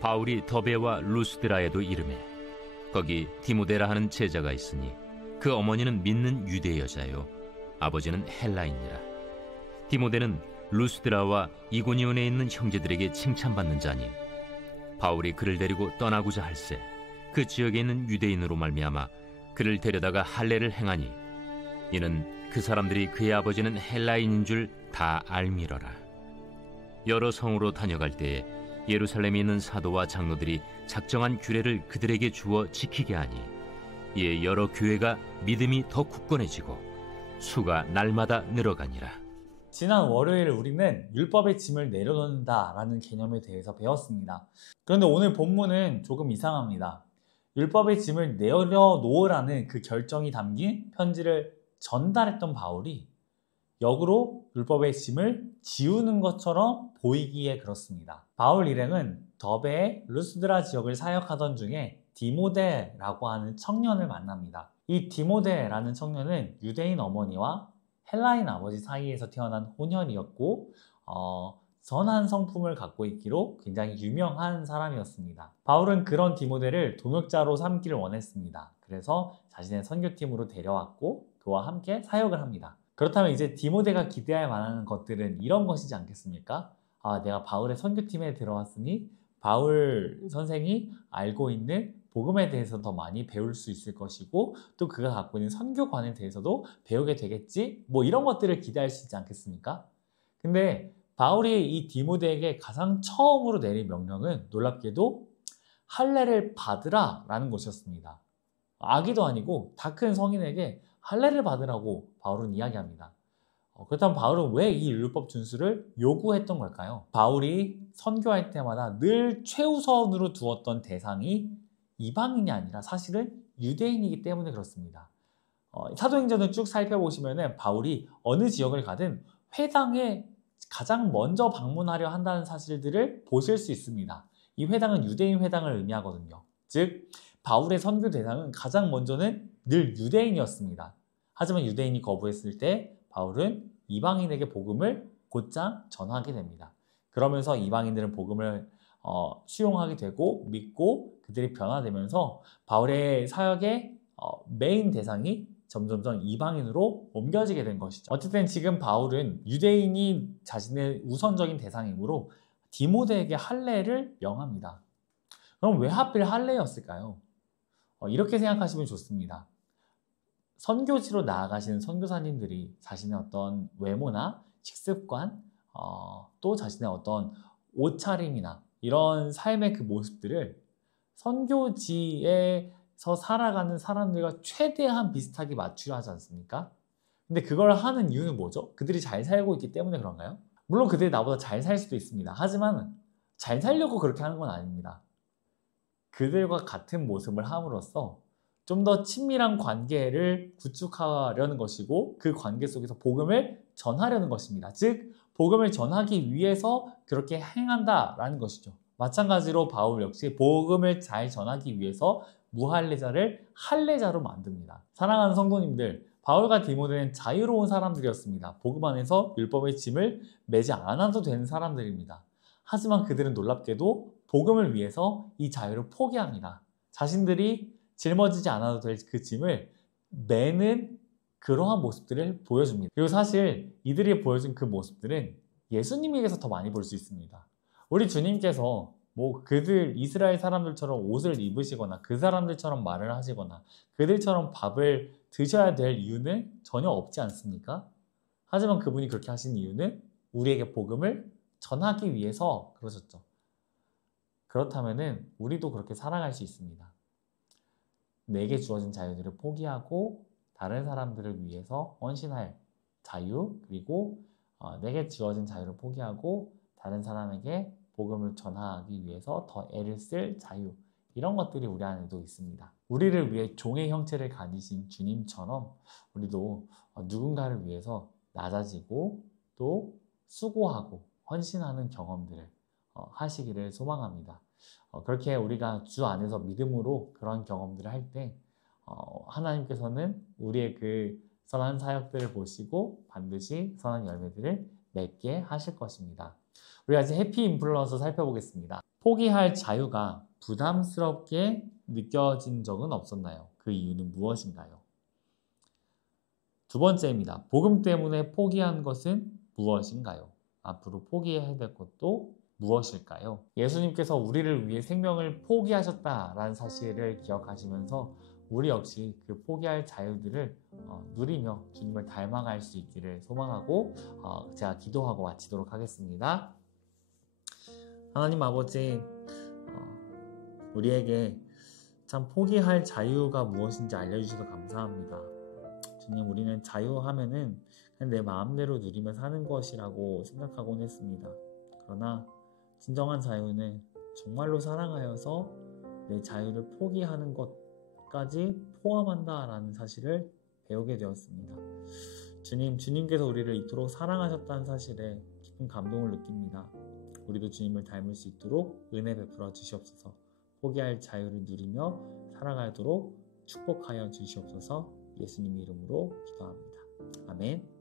바울이 더베와 루스드라에도 이르매 거기 디모데라 하는 제자가 있으니 그 어머니는 믿는 유대 여자요 아버지는 헬라인이라. 디모데는 루스드라와 이고니온에 있는 형제들에게 칭찬받는 자니 바울이 그를 데리고 떠나고자 할새 그 지역에 있는 유대인으로 말미암아 그를 데려다가 할례를 행하니 이는 그 사람들이 그의 아버지는 헬라인인 줄 다 알미러라. 여러 성으로 다녀갈 때에 예루살렘에 있는 사도와 장로들이 작정한 규례를 그들에게 주어 지키게 하니 이에 여러 교회가 믿음이 더 굳건해지고 수가 날마다 늘어가니라. 지난 월요일 우리는 율법의 짐을 내려놓는다 라는 개념에 대해서 배웠습니다. 그런데 오늘 본문은 조금 이상합니다. 율법의 짐을 내려놓으라는 그 결정이 담긴 편지를 전달했던 바울이 역으로 율법의 짐을 지우는 것처럼 보이기에 그렇습니다. 바울 일행은 더베 루스드라 지역을 사역하던 중에 디모데라고 하는 청년을 만납니다. 이 디모데라는 청년은 유대인 어머니와 헬라인 아버지 사이에서 태어난 혼혈이었고 선한 성품을 갖고 있기로 굉장히 유명한 사람이었습니다. 바울은 그런 디모데를 동역자로 삼기를 원했습니다. 그래서 자신의 선교팀으로 데려왔고 그와 함께 사역을 합니다. 그렇다면 이제 디모데가 기대할 만한 것들은 이런 것이지 않겠습니까? 내가 바울의 선교팀에 들어왔으니 바울 선생이 알고 있는 복음에 대해서 더 많이 배울 수 있을 것이고 또 그가 갖고 있는 선교관에 대해서도 배우게 되겠지? 뭐 이런 것들을 기대할 수 있지 않겠습니까? 근데 바울이 이 디모데에게 가장 처음으로 내린 명령은 놀랍게도 할례를 받으라 라는 것이었습니다. 아기도 아니고 다 큰 성인에게 할례를 받으라고 바울은 이야기합니다. 그렇다면 바울은 왜 이 율법 준수를 요구했던 걸까요? 바울이 선교할 때마다 늘 최우선으로 두었던 대상이 이방인이 아니라 사실은 유대인이기 때문에 그렇습니다. 사도행전을 쭉 살펴보시면 바울이 어느 지역을 가든 회당에 가장 먼저 방문하려 한다는 사실들을 보실 수 있습니다. 이 회당은 유대인 회당을 의미하거든요. 즉 바울의 선교 대상은 가장 먼저는 늘 유대인이었습니다. 하지만 유대인이 거부했을 때 바울은 이방인에게 복음을 곧장 전하게 됩니다. 그러면서 이방인들은 복음을 수용하게 되고 믿고 그들이 변화되면서 바울의 사역의 메인 대상이 점점점 이방인으로 옮겨지게 된 것이죠. 어쨌든 지금 바울은 유대인이 자신의 우선적인 대상이므로 디모데에게 할례를 명합니다. 그럼 왜 하필 할례였을까요? 이렇게 생각하시면 좋습니다. 선교지로 나아가시는 선교사님들이 자신의 어떤 외모나 식습관, 또 자신의 어떤 옷차림이나 이런 삶의 그 모습들을 선교지에서 살아가는 사람들과 최대한 비슷하게 맞추려 하지 않습니까? 근데 그걸 하는 이유는 뭐죠? 그들이 잘 살고 있기 때문에 그런가요? 물론 그들이 나보다 잘 살 수도 있습니다. 하지만 잘 살려고 그렇게 하는 건 아닙니다. 그들과 같은 모습을 함으로써 좀 더 친밀한 관계를 구축하려는 것이고 그 관계 속에서 복음을 전하려는 것입니다. 즉 복음을 전하기 위해서 그렇게 행한다라는 것이죠. 마찬가지로 바울 역시 복음을 잘 전하기 위해서 무할례자를 할례자로 만듭니다. 사랑하는 성도님들, 바울과 디모데는 자유로운 사람들이었습니다. 복음 안에서 율법의 짐을 매지 않아도 되는 사람들입니다. 하지만 그들은 놀랍게도 복음을 위해서 이 자유를 포기합니다. 자신들이 짊어지지 않아도 될 그 짐을 매는 그러한 모습들을 보여줍니다. 그리고 사실 이들이 보여준 그 모습들은 예수님에게서 더 많이 볼 수 있습니다. 우리 주님께서 그들 이스라엘 사람들처럼 옷을 입으시거나 그 사람들처럼 말을 하시거나 그들처럼 밥을 드셔야 될 이유는 전혀 없지 않습니까? 하지만 그분이 그렇게 하신 이유는 우리에게 복음을 전하기 위해서 그러셨죠. 그렇다면 우리도 그렇게 살아갈 수 있습니다. 내게 주어진 자유들을 포기하고 다른 사람들을 위해서 헌신할 자유, 그리고 내게 주어진 자유를 포기하고 다른 사람에게 복음을 전하기 위해서 더 애를 쓸 자유, 이런 것들이 우리 안에도 있습니다. 우리를 위해 종의 형체를 가지신 주님처럼 우리도 누군가를 위해서 낮아지고 또 수고하고 헌신하는 경험들을 하시기를 소망합니다. 그렇게 우리가 주 안에서 믿음으로 그런 경험들을 할 때 하나님께서는 우리의 그 선한 사역들을 보시고 반드시 선한 열매들을 맺게 하실 것입니다. 우리가 이제 해피 인플루언서 살펴보겠습니다. 포기할 자유가 부담스럽게 느껴진 적은 없었나요? 그 이유는 무엇인가요? 두 번째입니다. 복음 때문에 포기한 것은 무엇인가요? 앞으로 포기해야 될 것도 무엇일까요? 예수님께서 우리를 위해 생명을 포기하셨다라는 사실을 기억하시면서 우리 역시 그 포기할 자유들을 누리며 주님을 닮아갈 수 있기를 소망하고 제가 기도하고 마치도록 하겠습니다. 하나님 아버지, 우리에게 참 포기할 자유가 무엇인지 알려주셔서 감사합니다. 주님, 우리는 자유하면은 그냥 내 마음대로 누리며 사는 것이라고 생각하곤 했습니다. 그러나 진정한 자유는 정말로 사랑하여서 내 자유를 포기하는 것까지 포함한다라는 사실을 배우게 되었습니다. 주님께서 우리를 이토록 사랑하셨다는 사실에 깊은 감동을 느낍니다. 우리도 주님을 닮을 수 있도록 은혜 베풀어 주시옵소서. 포기할 자유를 누리며 살아가도록 축복하여 주시옵소서. 예수님 이름으로 기도합니다. 아멘.